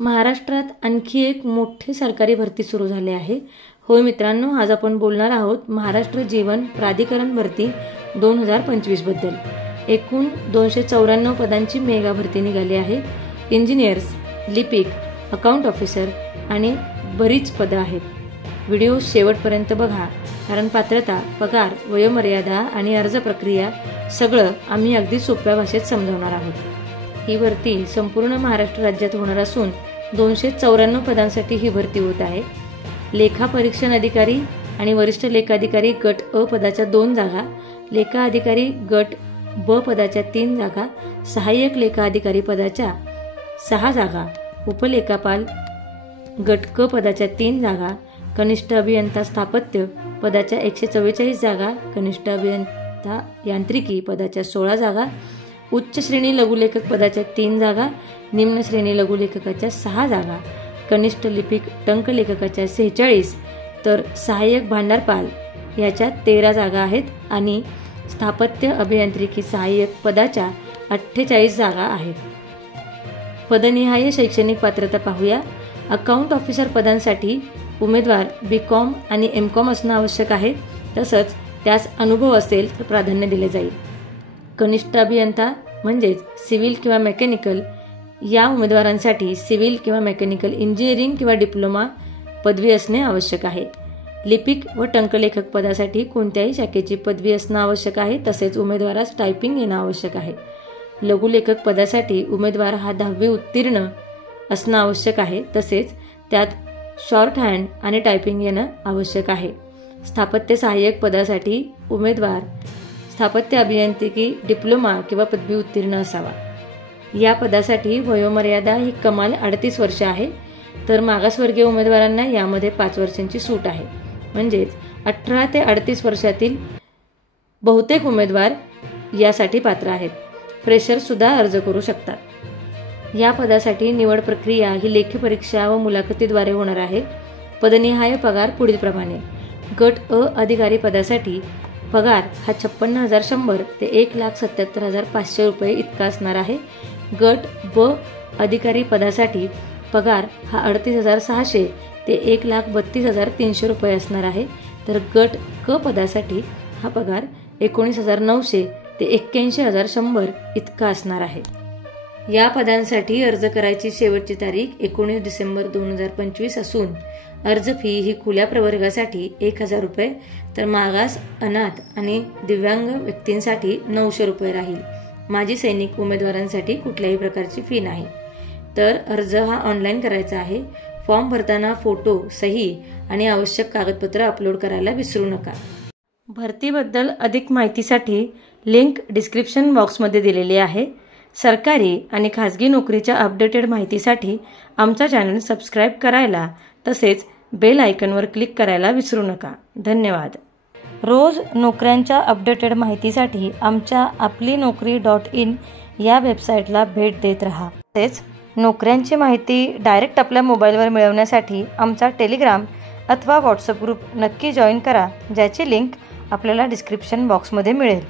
महाराष्ट्रात आणखी एक मोठी सरकारी भरती सुरू झाली आहे। होय मित्रांनो, आज आपण बोलणार आहोत महाराष्ट्र जीवन प्राधिकरण भरती 2025 बद्दल। एकूण 294 पदांची मेगा भरती निघाली आहे। इंजिनियर्स, लिपिक, अकाउंट ऑफिसर आणि बरीच पदं आहेत। व्हिडिओ शेवटपर्यंत बघा, कारण पात्रता, पगार, वयोमर्यादा आणि अर्ज प्रक्रिया सगळं आम्ही अगदी सोप्या भाषेत समजावणार आहोत। ही भरती संपूर्ण महाराष्ट्र राज्यात होणार असून 294 पदांसाठी ही भरती होत आहे। लेखा परीक्षण अधिकारी आणि वरिष्ठ लेखाधिकारी गट अ पदाच्या 2 जागा, लेखा अधिकारी गट ब पदाच्या 3 जागा, सहाय्यक लेखा अधिकारी पदाच्या 6 जागा, उपलेखापाल गट क पदाच्या 3 जागा, कनिष्ठ अभियंता स्थापत्य पदाच्या 144 जागा, कनिष्ठ अभियंता यांत्रिकी पदाच्या 16 जागा, उच्च श्रेणी लघुलेखक पदाच्या 3 जागा, निम्न श्रेणी लघुलेखकाच्या 6 जागा, कनिष्ठ लिपिक टंकलेखकाच्या 46, तर सहाय्यक भांडारपाल याच्या 13 जागा आहेत आणि स्थापत्य अभियांत्रिकी सहाय्यक पदाच्या 48 जागा आहेत। पदनिहाय शैक्षणिक पात्रता पाहूया। अकाउंट ऑफिसर पदांसाठी उमेदवार बीकॉम आणि एमकॉम असणं आवश्यक आहे, तसंच त्यास अनुभव असेल तर प्राधान्य दिले जाईल। कनिष्ठ अभियंता म्हणजेच सिव्हिल किंवा मेकॅनिकल या उमेदवारांसाठी सिव्हिल किंवा मेकॅनिकल इंजिनिअरिंग किंवा डिप्लोमा पदवी असणे आवश्यक आहे। लिपिक व टंकलेखक पदासाठी कोणत्याही शाखेची पदवी असणं आवश्यक आहे, तसेच उमेदवारास टायपिंग येणं आवश्यक आहे। लघुलेखक पदासाठी उमेदवार हा 10वी उत्तीर्ण असणं आवश्यक आहे, तसेच त्यात शॉर्ट हँड आणि टायपिंग येणं आवश्यक आहे। स्थापत्य सहाय्यक पदासाठी उमेदवार स्थापत्य अभियांत्रिकी डिप्लोमा किंवा पदवी उत्तीर्ण असावा। या पदासाठी वयोमर्यादा ही कमाल 38 वर्ष आहे, तर मागासवर्गीय उमेदवारांना यामध्ये 5 वर्षांची सूट आहे। म्हणजेच 18 ते 38 वर्षातील बहुतेक उमेदवार यासाठी पात्र आहेत। फ्रेशर सुद्धा अर्ज करू शकतात। या पदासाठी निवड प्रक्रिया ही लेखी परीक्षा व मुलाखतीद्वारे होणार आहे। पदनिहाय पगार पुढील प्रमाणे: गट अ अधिकारी पदासाठी पगार हा 56,100 ते 1,77,500 रुपये इतका असणार आहे। गट ब अधिकारी पदासाठी पगार हा 38,600 ते 1,32,300 रुपये असणार आहे, तर गट क पदासाठी हा पगार 19,900 ते 81,100 इतका असणार आहे। या पदांसाठी अर्ज करायची शेवटची तारीख 19 डिसेंबर 2025 असून अर्ज फी ही खुल्या प्रवर्गासाठी 1,000 रुपये, तर मागास, अनाथ आणि दिव्यांग व्यक्तींसाठी 900 रुपये राहील। माजी सैनिक उमेदवारांसाठी कुठल्याही प्रकारची फी नाही। तर अर्ज हा ऑनलाईन करायचा आहे। फॉर्म भरताना फोटो, सही आणि आवश्यक कागदपत्र अपलोड करायला विसरू नका। भरतीबद्दल अधिक माहितीसाठी लिंक डिस्क्रिप्शन बॉक्समध्ये दिलेली आहे। सरकारी आणि खाजगी नोकरीच्या अपडेटेड माहितीसाठी आमचा चॅनल सबस्क्राईब करायला तसेच बेल आयकॉनवर क्लिक करायला विसरू नका। धन्यवाद। रोज नोकऱ्यांच्या अपडेटेड माहितीसाठी आमच्या आपलीनोकरी.in या वेबसाईटला भेट देत राहा। तसेच नोकऱ्यांची माहिती डायरेक्ट आपल्या मोबाईलवर मिळवण्यासाठी आमचा टेलिग्राम अथवा व्हॉट्सअप ग्रुप नक्की जॉईन करा, ज्याची लिंक आपल्याला डिस्क्रिप्शन बॉक्समध्ये मिळेल।